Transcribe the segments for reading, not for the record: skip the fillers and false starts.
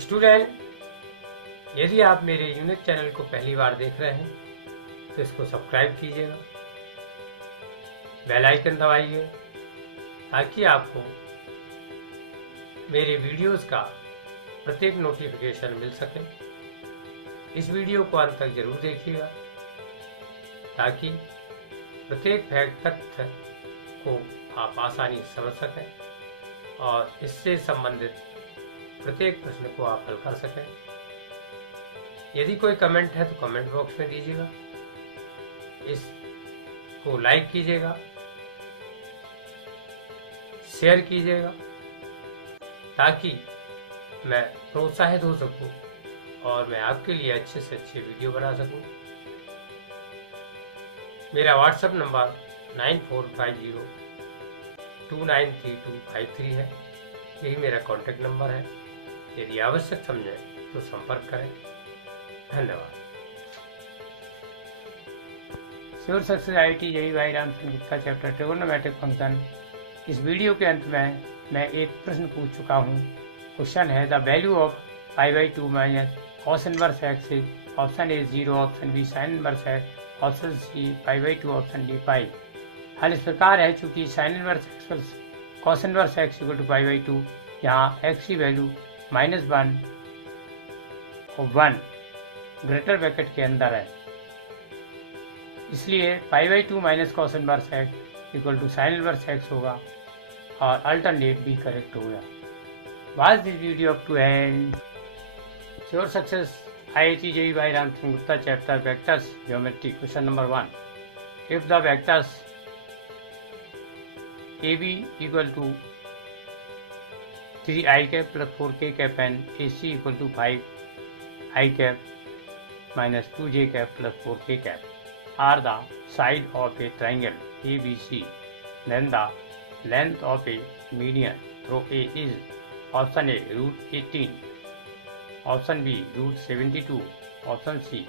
Student, यदि आप मेरे यूनिक चैनल को पहली बार देख रहे हैं तो इसको सब्सक्राइब कीजिएगा, बेल आइकन दबाइए ताकि आपको मेरे वीडियोस का प्रत्येक नोटिफिकेशन मिल सके। इस वीडियो को अंत तक जरूर देखिएगा ताकि प्रत्येक फैक्ट तथ्य को आप आसानी से समझ सकें और इससे संबंधित प्रत्येक प्रश्न को आप हल कर सकें। यदि कोई कमेंट है तो कमेंट बॉक्स में दीजिएगा, इसको लाइक कीजिएगा, शेयर कीजिएगा ताकि मैं प्रोत्साहित हो सकूं और मैं आपके लिए अच्छे से अच्छे वीडियो बना सकूं। मेरा व्हाट्सएप नंबर 9450293253 है। यही मेरा कॉन्टैक्ट नंबर है। यदि आवश्यक समझे तो संपर्क करें। धन्यवाद। श्योर सक्सेस IIT JEE भाई Ramchandra Gupta chapter trigonometric function. इस वीडियो के अंत में मैं एक प्रश्न पूछ चुका हूँ। क्वेश्चन है the value of π/2 minus cos inverse x is option A 0, option B sine inverse है, option C π/2, option D pi. हल इस प्रकार है, चूंकि sine inverse x cos inverse x equal to π/2, यहाँ x की वैल्यू -1 और 1 ग्रेटर ब्रैकेट के अंदर है, इसलिए π/2 minus cos inverse x equal to sine inverse x होगा और अल्टरनेट भी करेक्ट होगा। Watch this video up to end. Sure success IIT JEE by Ramchandra Gupta chapter vectors geometry. Question number 1. If the vectors AB equal to 3i cap plus 4k cap and AC equal to 5i cap minus 2j cap plus 4k cap are the side of a triangle ABC, then the length of a median through A is option A √18, option B √72, option C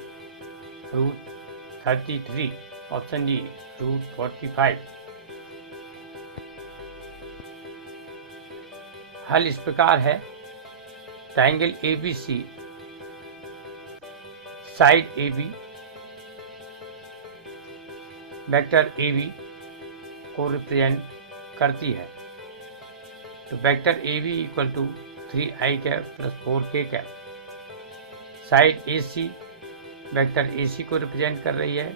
√33, option D √45। हल इस प्रकार है, triangle ABC side AB vector AB को represent करती है, तो vector AB equal to 3i cap plus 4k cap. Side AC vector AC को represent कर रही है,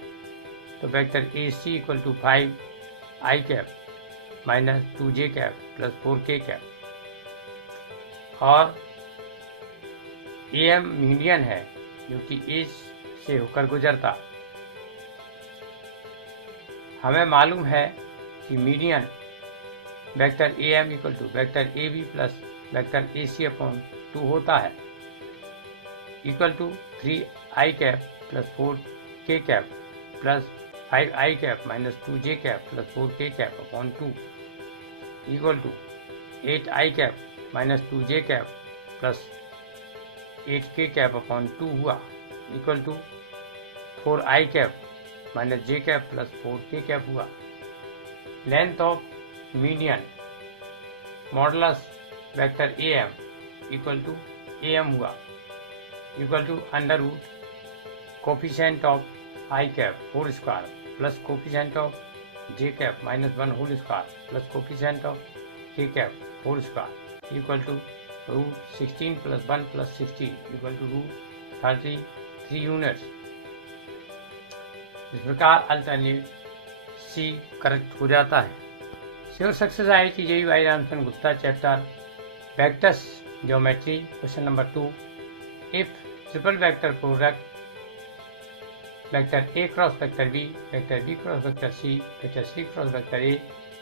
तो vector AC equal to 5i cap minus 2j cap plus 4k cap. और AM मीडियन है जो कि A से होकर गुजरता। हमें मालूम है कि median vector AM equal to vector AB plus vector AC upon 2 होता है, equal to 3i cap plus 4k cap plus 5i cap minus 2j cap plus 4k cap upon 2 equal to 8i cap minus 2j cap plus 8k cap upon 2 हुआ, equal to 4i cap minus j cap plus 4k cap हुआ। Length of median modulus vector AM equal to AM हुआ, equal to under root coefficient of i cap whole square plus coefficient of j cap minus 1 whole square plus coefficient of k cap whole square equal to √16 plus 1 plus 16 equal to √33 units. इस प्रकार alternate C correct हो जाता है। Sure success IIT JEE by Ramchandra Gupta chapter vectors geometry. Question number 2. If triple vector product vector A cross vector B, vector B cross vector C, vector C cross vector A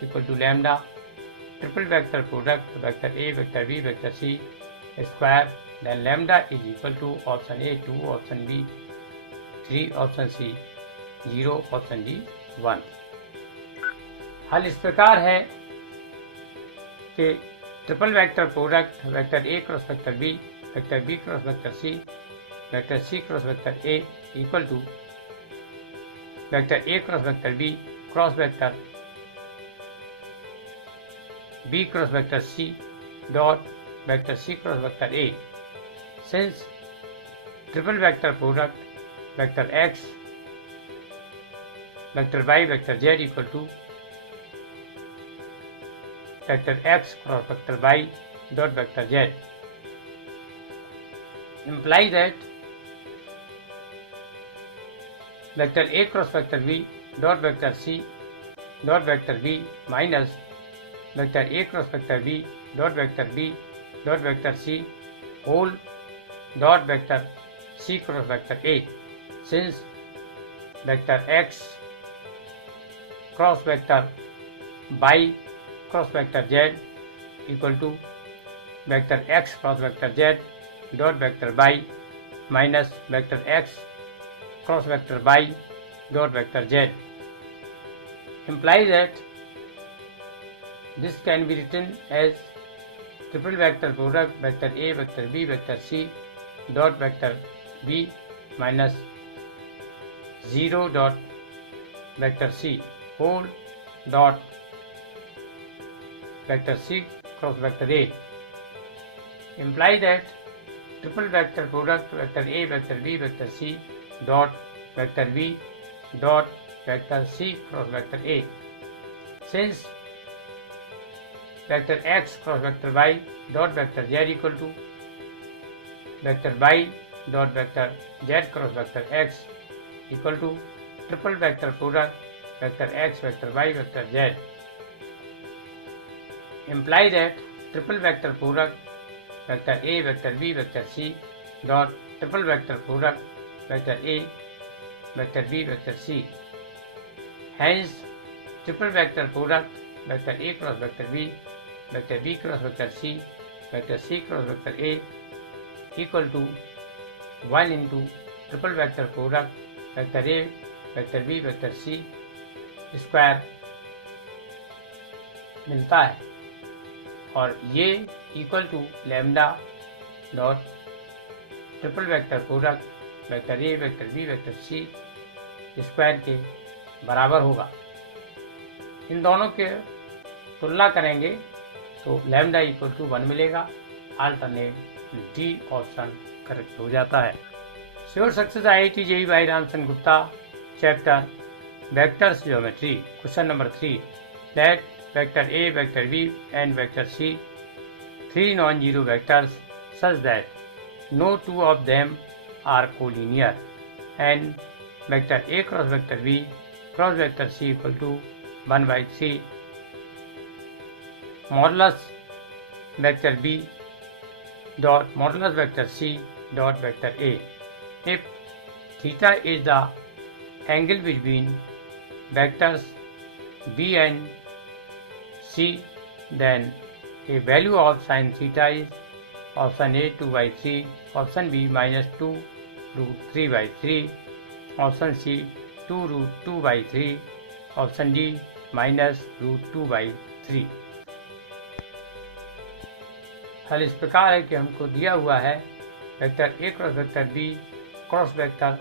equal to lambda, triple vector product vector A vector B vector C square, then lambda is equal to option A 2, option B 3, option C 0, option D 1। हल इस प्रकार है कि triple vector product vector A cross vector B, vector B cross vector C, vector C cross vector A equal to vector A cross vector B cross vector B cross vector C dot vector C cross vector A Since triple vector product vector x, vector y, vector z equal to vector x cross vector y dot vector z implies that vector a cross vector v dot vector c dot vector v minus vector a cross vector v dot vector b dot vector c whole dot vector c cross vector a, since vector x cross vector y cross vector z equal to vector x cross vector z dot vector y minus vector x cross vector y dot vector z implies that this can be written as triple vector product vector a, vector b, vector c dot vector b minus 0 dot vector c whole dot vector c cross vector a implies that triple vector product vector a, vector b, vector c dot vector v dot vector c cross vector a, since vector x cross vector y dot vector z equal to vector y dot vector z cross vector x equal to triple vector product vector x, vector y, vector z imply that triple vector product vector a, vector b, vector c dot triple vector product vector a, vector b, vector c. Hence, triple vector product vector a cross vector b, vector b cross vector c, vector c cross vector a equal to 1 into triple vector product vector a, vector b, vector c square मिलता है और ये equal to lambda dot triple vector product vector A, vector B, vector C square के बराबर होगा। इन दोनों के तुलना करेंगे तो लैम्डा इक्वल टू 1 मिलेगा। अल्टरनेट डी ऑप्शन करेक्ट हो जाता है। Sure success IIT JEE by Ramchandra Gupta, chapter Vectors Geometry, question number 3. Let vector A, vector B and vector C, three non-zero vectors such that no two of them are collinear, and vector A cross vector B cross vector C equal to 1 by 3 modulus vector B dot modulus vector C dot vector A. If theta is the angle between vectors B and C, then a value of sin theta is option A 2 by 3, option B minus 2 root 3 by 3, option C 2 root 2 by 3, option D minus root 2 by 3। हल इस प्रकार है कि हमको दिया हुआ है vector A cross vector B cross vector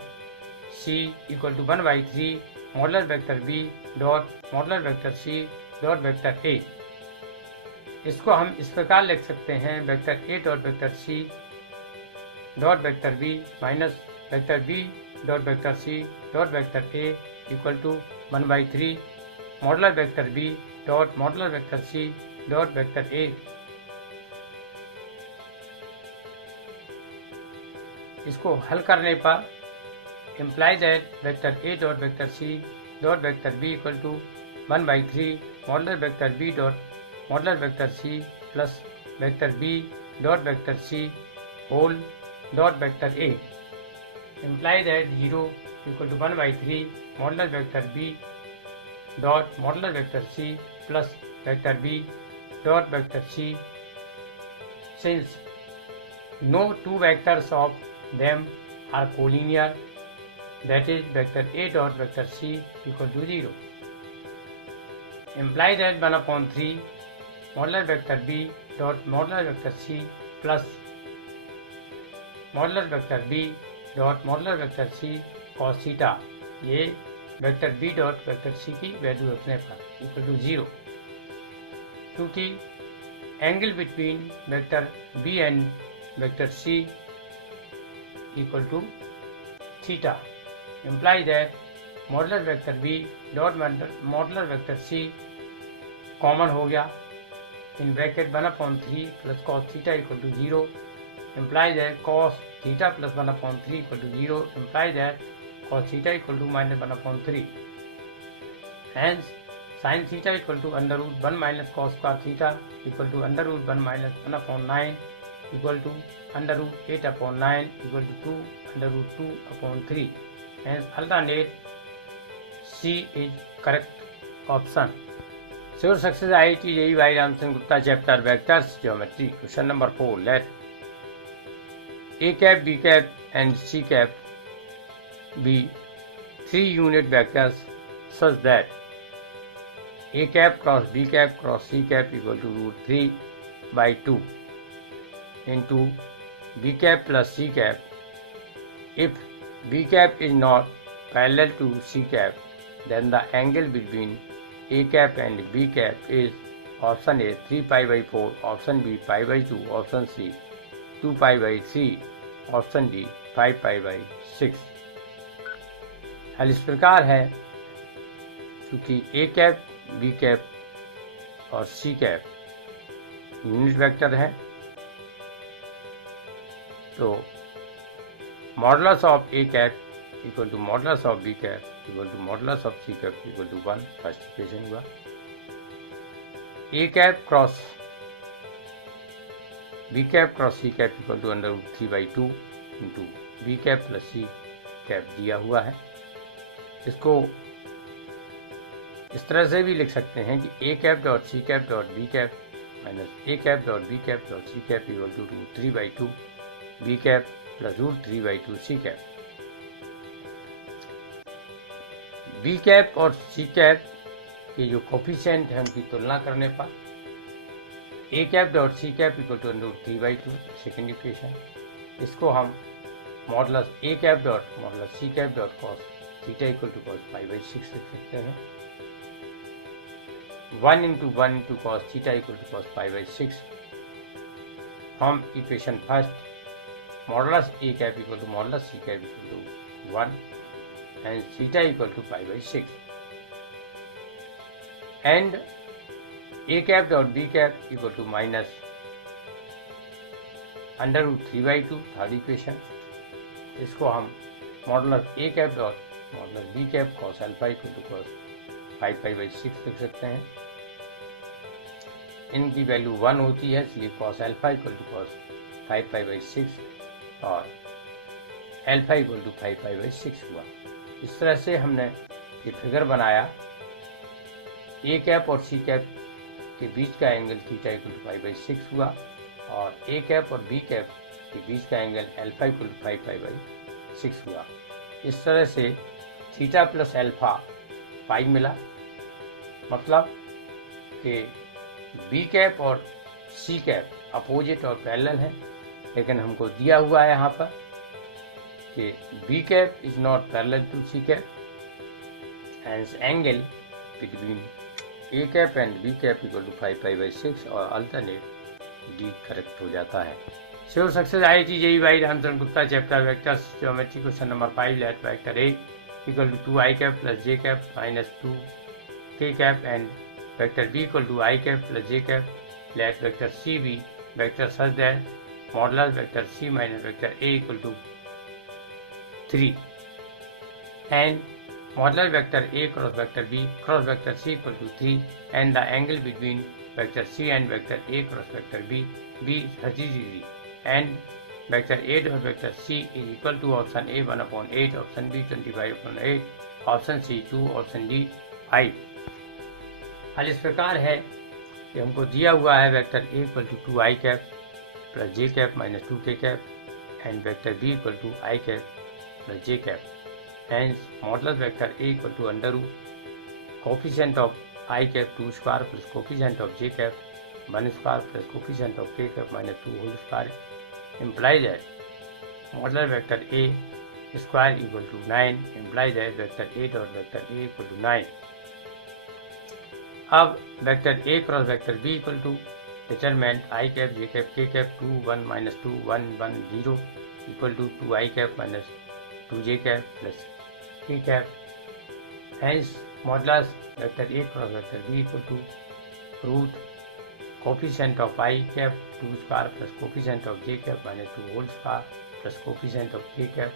C equal to 1 by 3 modulus vector B dot modulus vector C dot vector A। इसको हम इस प्रकार लिख सकते हैं vector A dot vector C dot vector B minus vector B dot vector C dot vector A equal to 1 by 3 modulus vector B dot modulus vector C dot vector A। इसको हल करने पर implies that vector A dot vector C dot vector B equal to 1 by 3 modular vector B dot modular vector C plus vector B dot vector C whole dot vector A implies that 0 equal to 1 by 3 modular vector B dot modular vector C plus vector B dot vector C, since no two vectors of them are collinear, that is vector A dot vector C equal to 0 implies that 1 upon 3 modular vector B dot modular vector C plus modular vector B dot modular vector C cos theta, ये vector B dot vector C की value रखने पर equal to 0, क्योंकि angle between vector B and vector C equal to theta. Implies that modulus vector b dot modulus vector c common हो गया in bracket 1/3 plus cos theta equal to 0. Implies that cos theta plus 1/3 equal to 0. Implies that cos theta equal to -1/3. Hence sin theta equal to under root 1 minus cos square theta equal to under root 1 minus 1/9 equal to under root 8/9 equal to 2 under root 2/3. Hence alternate C is correct option. Sure success IIT JEE by Ramchandra Gupta chapter vectors geometry. Question number 4. Let A cap, B cap and C cap be 3 unit vectors such that A cap cross B cap cross C cap equal to root 3 by 2 into B cap plus C cap. If B cap is not parallel to C cap, then the angle between A cap and B cap is option A 3 pi by 4, option B pi by 2, option C 2 pi by 3, option D 5 pi by 6. हल इस प्रकार है, क्योंकि A cap, B cap और C cap unit vector है, तो modulus of A cap equal to modulus of B cap equal to modulus of C cap equal to 1. First equation हुआ. A cap cross B cap cross C cap equal to under root 3 by 2 into B cap plus C cap दिया हुआ है. इसको इस तरह से भी लिख सकते हैं कि A cap dot C cap dot B cap minus A cap dot B cap dot C cap equal to root 3 by 2 B cap plus root 3 by 2 C cap. B cap और सी कैप के जो coefficient है उनकी तुलना करने पर A cap dot C cap equal to under root 3 by 2 second equation. इसको हम modulus A cap dot modulus C cap dot cos theta equal to cos 5 by 6 लिख सकते हैं. 1 into cos theta equal to cos 5 by 6. हम equation first modulus A cap equal to modulus C cap equal to 1 and theta equal to 5 by 6 and A cap dot B cap equal to minus under root 3 by 2 third equation. इसको हम modulus A cap dot modulus B cap cos alpha equal to cos 5 pi by 6 लिख सकते हैं. इनकी value 1 होती है, इसलिए cos alpha equal to cos 5 pi by 6 और alpha equal to 5 pi by 6 हुआ. इस तरह से हमने ये फिगर बनाया. ए कैप और सी कैप के बीच का angle theta equal to 5 by 6 हुआ और ए कैप और बी कैप के बीच का angle alpha equal to 5 pi by 6 हुआ. इस तरह से थीटा प्लस अल्फा पाई मिला. मतलब कि बी कैप और सी कैप अपोजिट और पैरेलल है, लेकिन हमको दिया हुआ है यहाँ पर कि B cap is not parallel to C cap, hence angle between A cap and B cap equal to 5 pi by 6 और अल्टरनेट डी करेक्ट हो जाता है. Sure success IIT JEE by Ramchandra Gupta chapter vectors geometry question number 5. Let vector A equal to 2 I cap plus J cap minus 2 K cap and vector B equal to I cap plus J cap. Let vector C be vector such that modulus vector C minus vector A equal to 3 and modulus vector A cross vector B cross vector C equal to 3 and the angle between vector C and vector A cross vector B 30 degree and vector A dot vector C is equal to option A 1/8, option B 25/8, option C 2, option D 5. हल इस प्रकार है कि हमको दिया हुआ है vector A equal to 2 I cap plus J cap minus 2 K cap and vector B equal to I cap plus J cap. Hence, modulus vector A equal to under root coefficient of I cap 2 square plus coefficient of J cap 1 square plus coefficient of K cap minus 2 whole square implies that modulus vector A square equal to 9 implies that vector A dot vector A equal to 9. अब vector A cross vector B equal to determinant I cap J cap K cap 2 1 minus 2 1 1 0 equal to 2i cap minus 2j cap plus k cap. Hence, modulus vector A cross vector B equal to root coefficient of I cap 2 square plus coefficient of j cap minus 2 whole square plus coefficient of k cap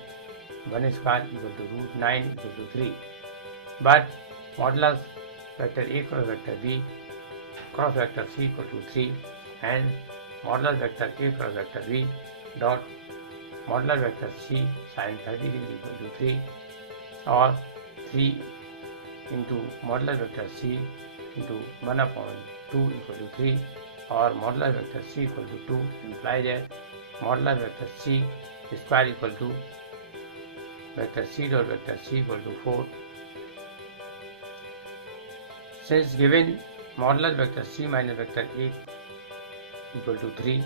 1 square equal to root 9 equal to 3. But modulus vector A cross vector B cross vector C equal to 3 and modulus vector A cross vector B dot modulus vector C sin 30 degree equal to 3 or 3 into modulus vector C into 1 upon 2 equal to 3 or modulus vector C equal to 2 implies that modulus vector C square equal to vector C dot vector C equal to 4. Since given modulus vector C minus vector A equal to 3,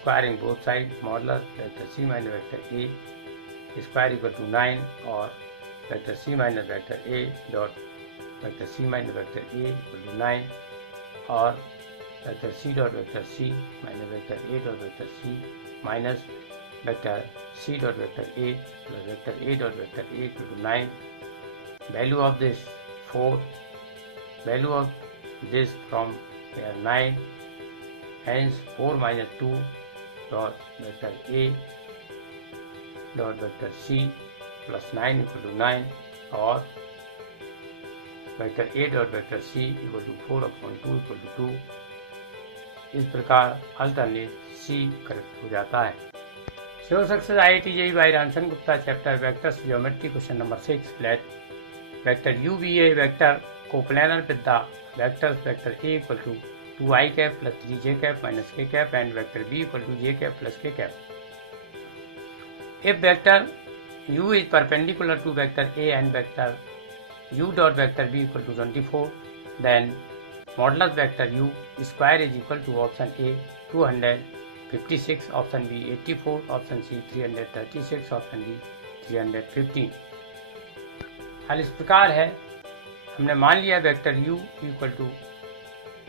squaring both sides, modulus vector C minus vector A square equal to 9 or vector C minus vector A dot vector C minus vector A equal to 9 or vector C dot vector C minus vector A dot vector C minus vector C dot vector A plus vector A dot vector A equal to 9. Value of this 4. Value of this from here 9. Hence 4 minus 2 dot vector A dot vector C plus 9 equal to 9 or vector A dot vector C equal to 4 upon 2 equal to 2. इस प्रकार alternate C correct हो जाता है. So success IIT JEE by Ramchandra Gupta chapter vectors geometry question number 6. Let vector U be a vector coplanar with the vectors vector A equal to 2i cap plus 3j cap minus k cap and vector B equal to j cap plus k cap. If vector U is perpendicular to vector A and vector U dot vector B equal to 24, then modulus vector U square is equal to option A 256, option B 84, option C 336, option D 315. हल इस प्रकार है. हमने मान लिया vector U equal to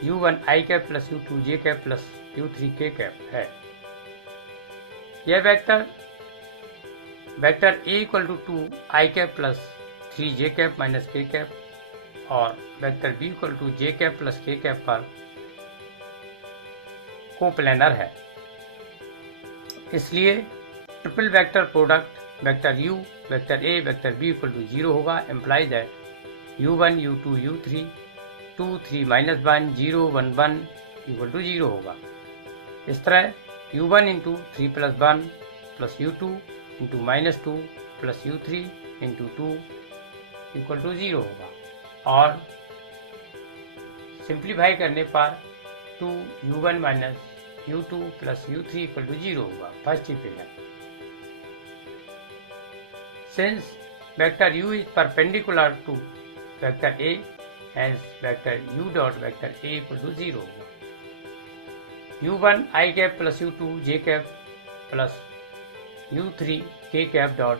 U1 i cap plus U2 j cap plus U3 k cap है. यह vector A equal to 2 i cap plus 3 j cap minus k cap और vector B equal to j cap plus k cap पर coplanar है. इसलिए triple vector product vector U vector A vector B equal to 0 होगा. Implies that U1 U2 U3 2 3 minus 1 0 1 1 equal to 0 होगा. इस तरह U1 into 3 plus 1 plus U2 into minus 2 plus U3 into 2 equal to 0 होगा और simplify करने पर 2U1 minus U2 plus U3 equal to 0 होगा. First equation. Since vector U is perpendicular to vector A, hence vector U dot vector A equal to 0 होगा. U1 i cap plus U2 j cap plus U3 k cap dot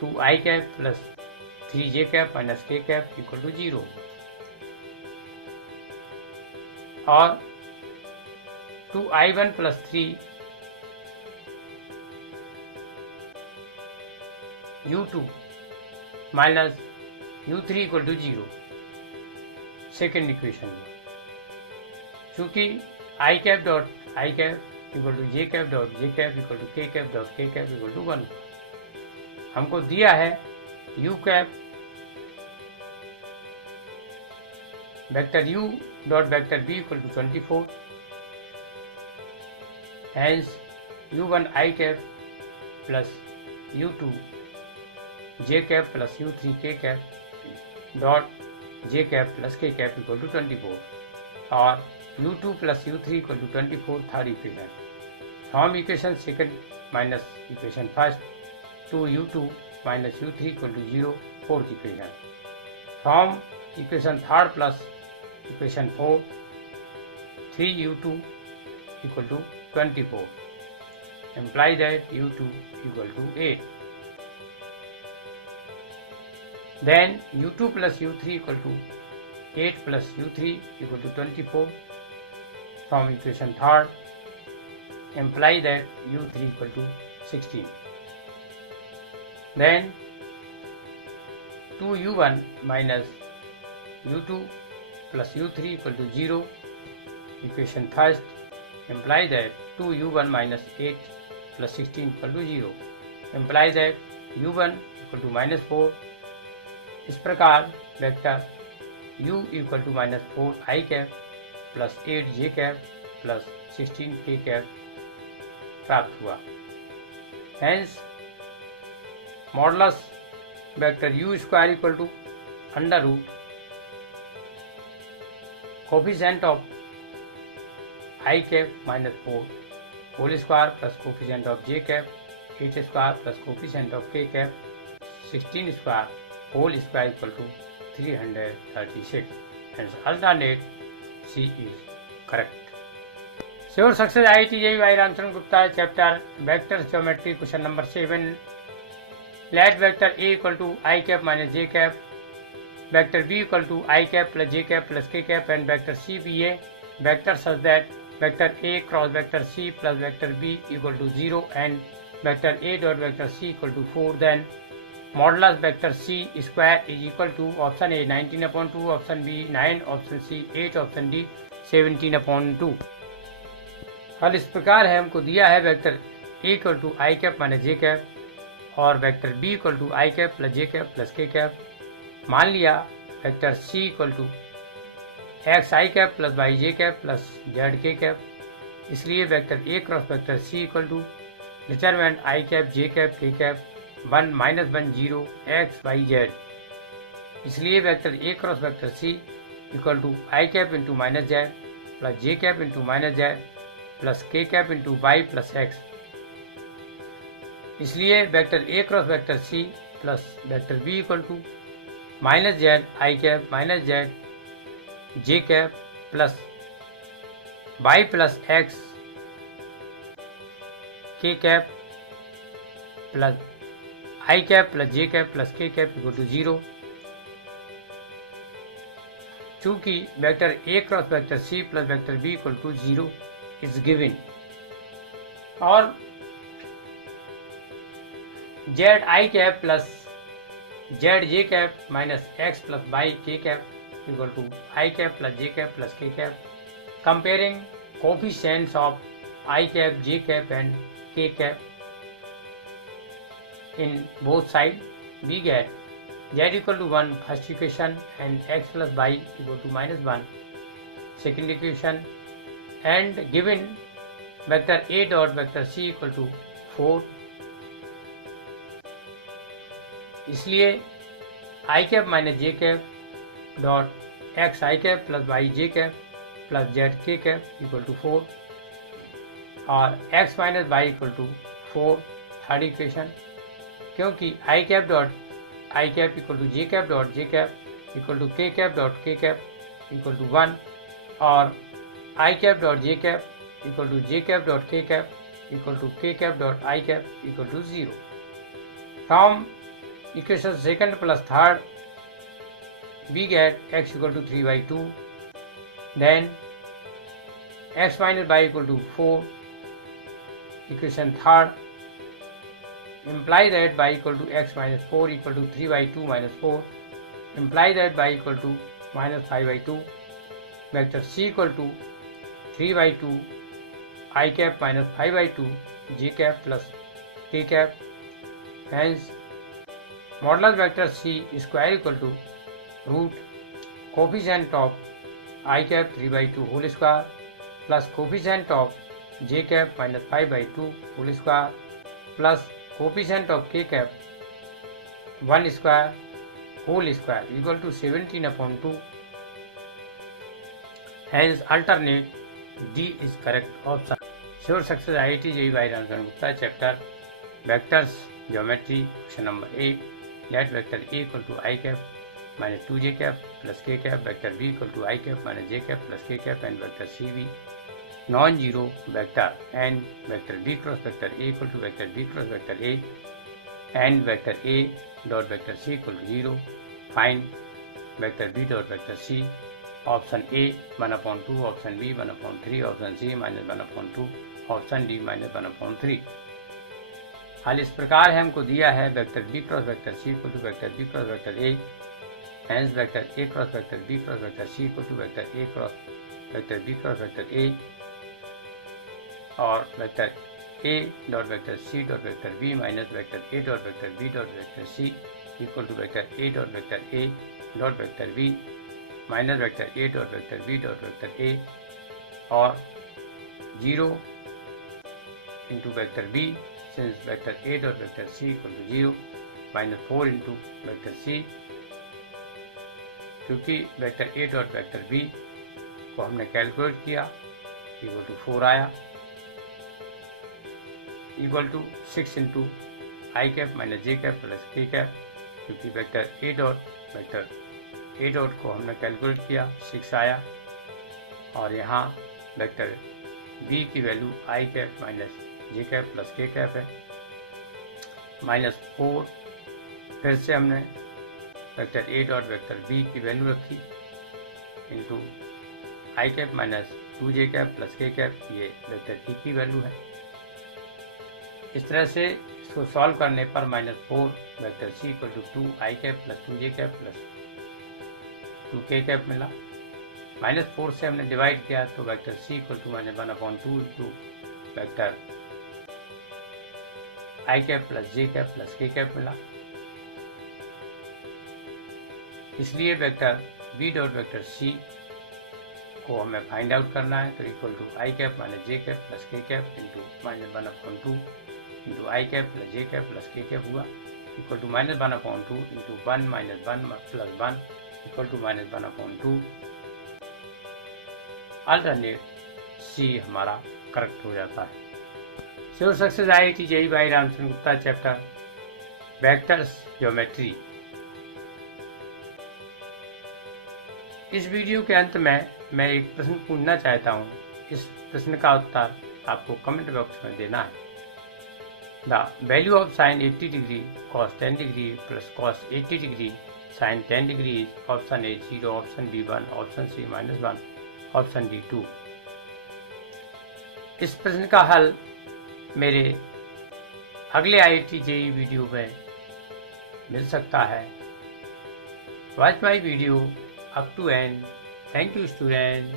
2 i cap plus 3 j cap minus k cap equal to 0 होगा. और 2 i1 plus 3 U2 minus U3 equal to 0 second equation में. चूंकि i cap dot i cap equal to j cap dot j cap equal to k cap dot k cap equal to 1 हमको दिया है u cap vector u dot vector b equal to 24. Hence u1 i cap plus u2 j cap plus u3 k cap dot j cap plus k cap equal to 24 और u2 plus u3 equal to 24 third equation. From equation second minus equation first 2u2 minus u3 equal to 0 fourth equation. From equation third plus equation 4 3u2 equal to 24 imply that u2 equal to 8. Then U2 plus U3 equal to 8 plus U3 equal to 24 from equation third imply that U3 equal to 16. Then 2u1 minus u2 plus u3 equal to 0. Equation first imply that 2u1 minus 8 plus 16 equal to 0. Imply that u1 equal to minus 4. इस प्रकार vector u equal to minus 4 I cap plus 8 j cap plus 16 k cap प्राप्त हुआ. Hence modulus vector u square equal to under root coefficient of I cap minus 4 whole square plus coefficient of j cap 8 square plus coefficient of k cap 16 square whole square equal to 336. Hence alternate C is correct. Sure success IIT JEE by Ramcharan Gupta. Chapter Vectors Geometry, question number 7. Let vector A equal to I cap minus j cap, vector B equal to I cap plus j cap plus k cap, and vector C be a vector such that vector A cross vector C plus vector B equal to 0 and vector A dot vector C equal to 4. Then modulus vector C square is equal to option A 19/2, option B 9, option C 8, option D 17/2. हल इस प्रकार है, हमको दिया है vector A equal to I cap minus J cap और vector B equal to I cap plus J cap plus के cap. मान लिया vector C equal to x i cap plus y j cap plus z k cap. इसलिए vector A cross vector C equal to determinant i cap j cap k cap 1 -1 0 x y z. इसलिए vector A cross vector C equal to I cap into minus z plus J cap into minus z plus के cap into y plus x. इसलिए vector A cross vector C plus vector B equal to minus z i cap minus z j cap plus y plus x k cap plus i cap plus J cap plus के cap equal to 0. चूंकि vector A cross vector C plus vector B equal to 0 is given और z i cap plus z j cap minus x plus y k cap equal to I cap plus J cap plus के cap. Comparing coefficients of i cap j cap and k cap in both sides, we get z equal to 1 first equation and x plus y equal to minus 1 second equation, and given vector A dot vector C equal to 4. इसलिए i cap minus J cap dot x i cap plus y j cap plus z k cap equal to 4 और x minus y equal to 4 third equation. क्योंकि i cap dot I cap equal to j cap dot j cap equal to k cap dot k cap equal to 1 और i cap dot j cap equal to j cap dot k cap equal to k cap dot I cap equal to 0. From equation second plus third we get x equal to 3/2. Then x minus y equal to 4. Equation third imply that y equal to x minus 4 equal to 3/2 minus 4. Imply that y equal to minus 5/2. Vector c equal to 3/2 I cap minus 5/2 j cap plus k cap. Hence modulus vector c square equal to root coefficient of I cap 3/2 whole square plus coefficient of j cap minus 5/2 whole square plus coefficient of k cap 1 square whole square equal to 17/2. Hence alternate D is correct option. Sure success IIT JEE by Ramcharan Gupta. Chapter Vectors Geometry, question number 8. Let vector A equal to I cap minus 2j cap plus k cap, vector B equal to I cap minus j cap plus k cap, and vector C be non-zero vector, and vector B cross vector A equal to vector B cross vector A, and vector A dot vector C equal to 0. Find vector B dot vector C. Option A 1/2, option B 1/3, option C minus 1/2, option D minus 1/3. हल इस प्रकार है, हमको दिया है vector B cross vector C equal to vector B cross vector A, hence vector A cross vector B cross vector C equal to vector A cross vector B cross vector A, और vector A dot vector C dot vector B minus vector A dot vector B dot vector C equal to vector A dot vector A dot vector B minus vector A dot vector B dot vector A, और 0 into vector B since vector A dot vector C equal to 0 minus 4 into vector C, क्योंकि vector A dot vector B को हमने calculate किया equal to 4 आया, equal to 6 into I cap minus J cap plus के cap, क्योंकि vector A dot को हमने calculate किया 6 आया, और यहाँ वेक्टर बी की value I cap minus J cap plus के कैप है, -4। फिर से हमने vector A dot vector B की वैल्यू रखी into I cap minus 2 J cap plus के कैप, ये वेक्टर ई की वैल्यू है। इस तरह से इसको सॉल्व करने पर -4 vector C equal to 2 I cap plus 2 J cap plus 2 K cap मिला। -4 से हमने डिवाइड किया तो vector C equal to -1/2 into vector I cap plus J cap plus के कैप मिला। इसलिए vector B dot vector C को हमें फाइंड आउट करना है, तो equal to I cap minus J cap plus के cap into -1/2 into I cap plus J cap plus के कैप हुआ, equal to -1/2 into 1 minus 1 plus 1 equal to -1/2। Alternate C हमारा correct हो जाता है। Civil success IIT JEE by Ramchandra Gupta, chapter vectors geometry. इस video के अंत में मैं एक प्रश्न पूछना चाहता हूँ। इस प्रश्न का उत्तर आपको कमेंट बॉक्स में देना है। The value of sine 80 degree cos 10 degree plus cos 80 degree sine 10 degree is option A 0, option B 1, option C -1, option D 2। इस प्रश्न का हल मेरे अगले IIT JEE वीडियो में मिल सकता है। Watch my video up to end. Thank you student.